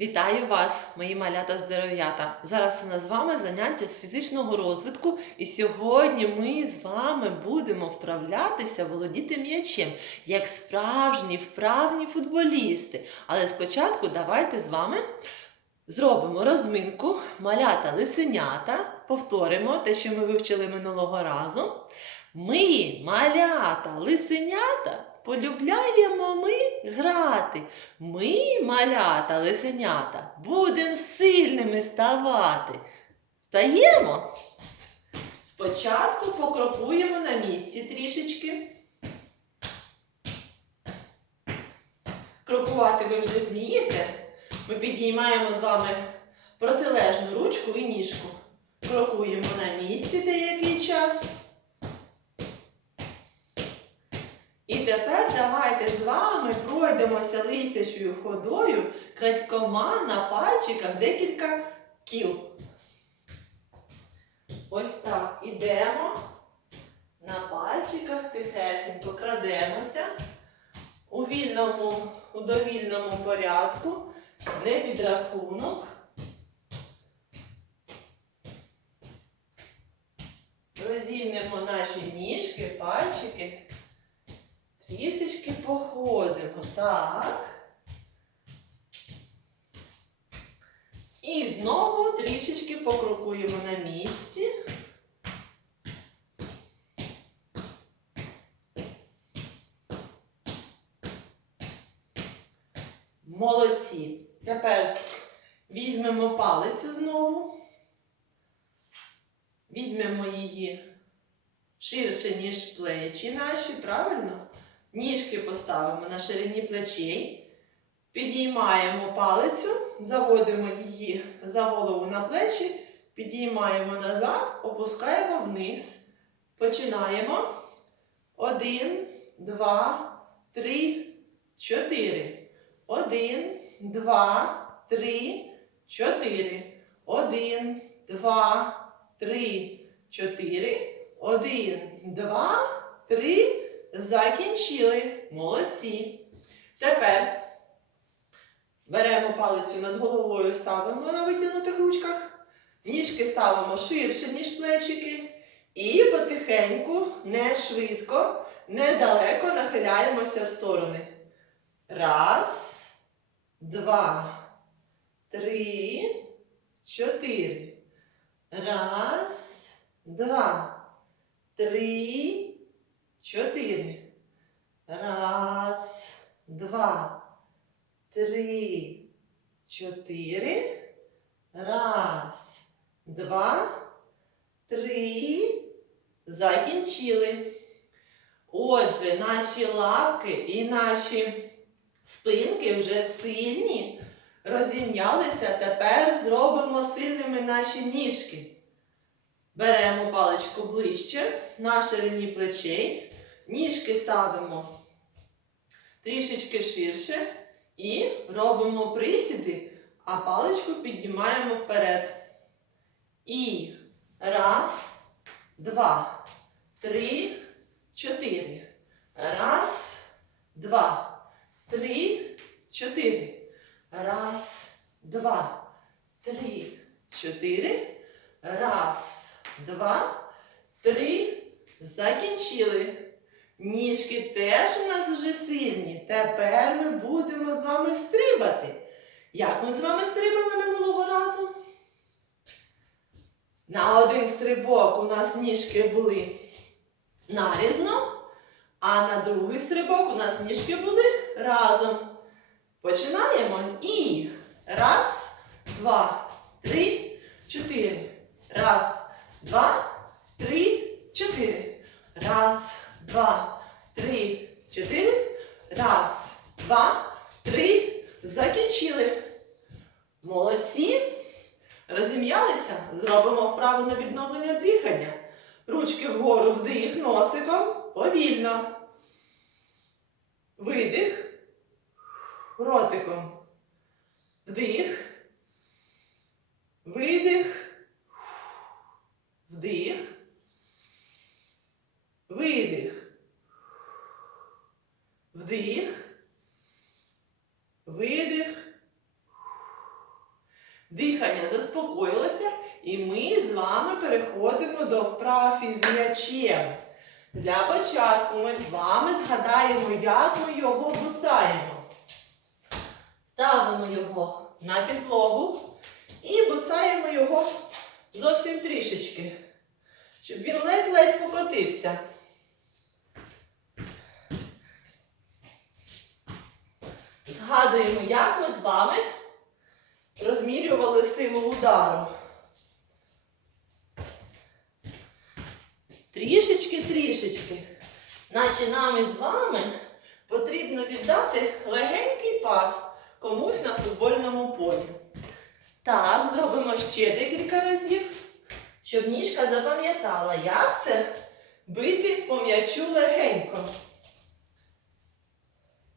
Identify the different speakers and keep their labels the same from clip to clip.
Speaker 1: Вітаю вас, мої малята здоров'ята! Зараз у нас з вами заняття з фізичного розвитку, і сьогодні ми з вами будемо вправлятися володіти м'ячем, як справжні вправні футболісти. Але спочатку давайте з вами зробимо розминку малята лисенята, повторимо те, що ми вивчили минулого разу. Ми, малята, лисенята, полюбляємо ми грати. Ми, малята, лисенята, будемо сильними ставати. Стаємо? Спочатку покропуємо на місці трішечки. Крокувати ви вже вмієте. Ми підіймаємо з вами протилежну ручку і ніжку. Крокуємо на місці деякий час. І тепер давайте з вами пройдемося лисячою ходою крадькома на пальчиках декілька кіл. Ось так ідемо. На пальчиках тихесенько крадемося у вільному, у довільному порядку, не підрахунок. Розімнемо наші ніжки, пальчики. Трішечки походимо. Так. І знову трішечки покрокуємо на місці. Молодці. Тепер візьмемо палицю знову. Візьмемо її ширше, ніж плечі наші, правильно? Ніжки поставимо на ширині плечей. Підіймаємо палицю, заводимо її за голову на плечі, підіймаємо назад, опускаємо вниз. Починаємо. Один, два, три, чотири. Один, два, три, чотири. Один, два, три, чотири. Один, два, три. Закінчили. Молодці. Тепер беремо палицю над головою, ставимо на витягнутих ручках. Ніжки ставимо ширше, ніж плечики. І потихеньку, не швидко, недалеко нахиляємося в сторони. Раз, два, три, чотири. Раз, два, три, чотири. Раз, два, три, чотири. Раз, два, три. Закінчили. Отже, наші лапки і наші спинки вже сильні. Розім'ялися. Тепер зробимо сильними наші ніжки. Беремо паличку ближче на ширині плечей. Ніжки ставимо трішечки ширше і робимо присіди, а паличку піднімаємо вперед. І раз, два, три, чотири. Раз, два, три, чотири. Раз, два, три, чотири. Раз, два, три. Закінчили. Ніжки теж у нас вже сильні. Тепер ми будемо з вами стрибати. Як ми з вами стрибали минулого разу? На один стрибок у нас ніжки були нарізно, а на другий стрибок у нас ніжки були разом. Починаємо. І раз, два, три, чотири. Раз, два, три, чотири. Раз, два, три, чотири. Раз, два, три. Закінчили. Молодці. Розім'ялися. Зробимо вправу на відновлення дихання. Ручки вгору вдих носиком. Повільно. Видих. Ротиком. Вдих. Видих. Вдих. Видих. Вдих. Видих. Дихання заспокоїлося, і ми з вами переходимо до вправ із м'ячем. Для початку ми з вами згадаємо, як ми його буцаємо. Ставимо його на підлогу і буцаємо його зовсім трішечки, щоб він ледь-ледь покотився. Згадуємо, як ми з вами розмірювали силу удару. Трішечки, трішечки. Наче нам із вами потрібно віддати легенький пас комусь на футбольному полі. Так, зробимо ще декілька разів, щоб ніжка запам'ятала, як це бити по м'ячу легенько.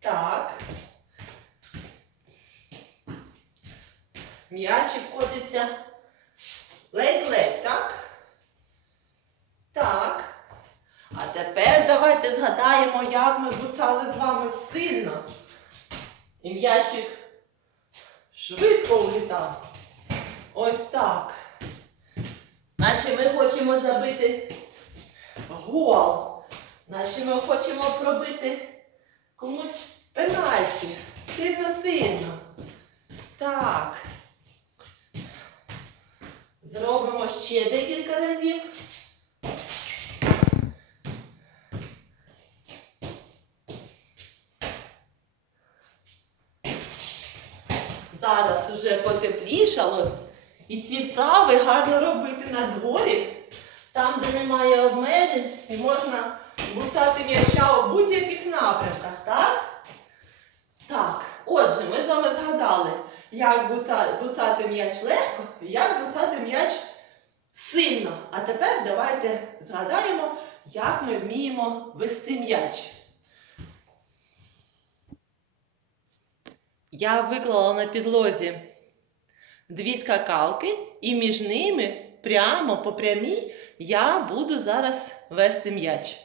Speaker 1: Так. М'ячик котиться ледь-ледь? Так. А тепер давайте згадаємо, як ми буцали з вами сильно. І м'ячик швидко улітав. Ось так. Наче ми хочемо забити гол. Наче ми хочемо пробити комусь пенальті. Сильно-сильно. Так. Зробимо ще декілька разів. Зараз вже потеплішало, і ці вправи гарно робити на дворі, там, де немає обмежень, і можна буцати м'яча у будь-яких напрямках, так? Так, отже, ми з вами згадали, як буцати м'яч легко і як буцати м'яч сильно. А тепер давайте згадаємо, як ми вміємо вести м'яч. Я виклала на підлозі дві скакалки, і між ними прямо по прямій я буду зараз вести м'яч.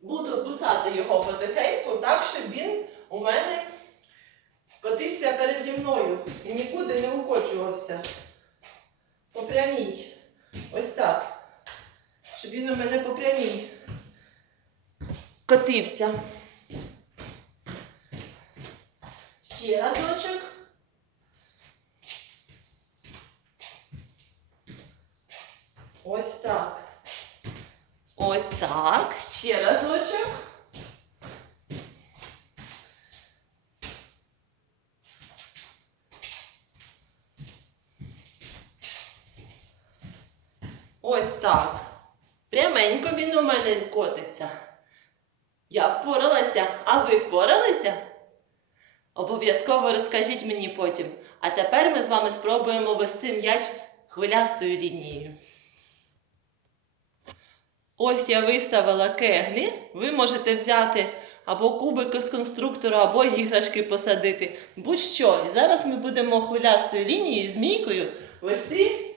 Speaker 1: Буду буцати його потихеньку, так, щоб він у мене котився переді мною і нікуди не укочувався. По прямій. Ось так. Щоб він у мене по прямій котився. Ще разочок. Ось так. Ось так. Ще разочок. Ось так. Пряменько він у мене котиться. Я впоралася, а ви впоралися? Обов'язково розкажіть мені потім. А тепер ми з вами спробуємо вести м'яч хвилястою лінією. Ось я виставила кеглі. Ви можете взяти або кубики з конструктора, або іграшки посадити. Будь-що. І зараз ми будемо хвилястою лінією, змійкою вести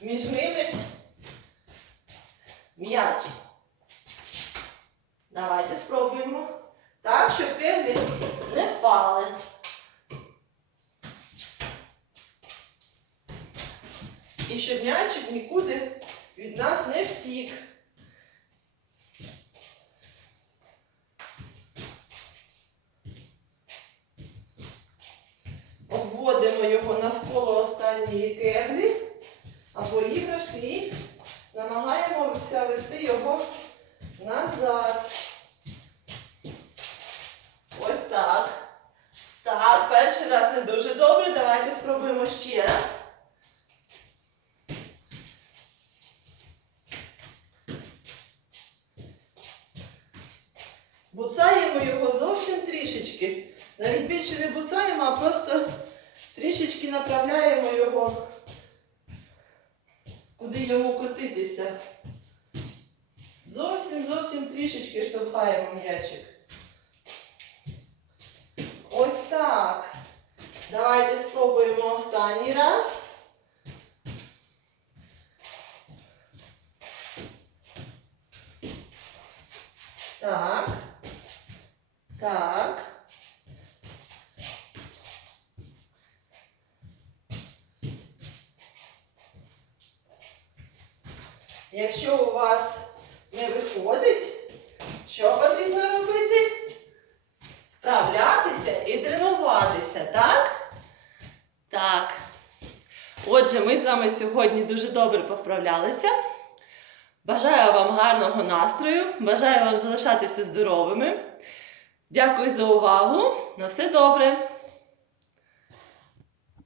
Speaker 1: між ними м'яч. Давайте спробуємо. Так, щоб кеглі не впали. І щоб м'ячик нікуди від нас не втік. Обводимо його навколо останньої кеглі або іграшки і намагаємося вести його назад. Ось так. Так, перший раз не дуже добре. Давайте спробуємо ще раз. Буцаємо його зовсім трішечки. Навіть більше не буцаємо, а просто трішечки направляємо його, куди йому котитися. Зовсім зовсім трішечки штовхаємо м'ячик. Ось так. Давайте спробуємо останній раз. Так. Так. Якщо у вас Вправлятися і тренуватися, так? Так. Отже, ми з вами сьогодні дуже добре повправлялися. Бажаю вам гарного настрою, бажаю вам залишатися здоровими. Дякую за увагу. На все добре!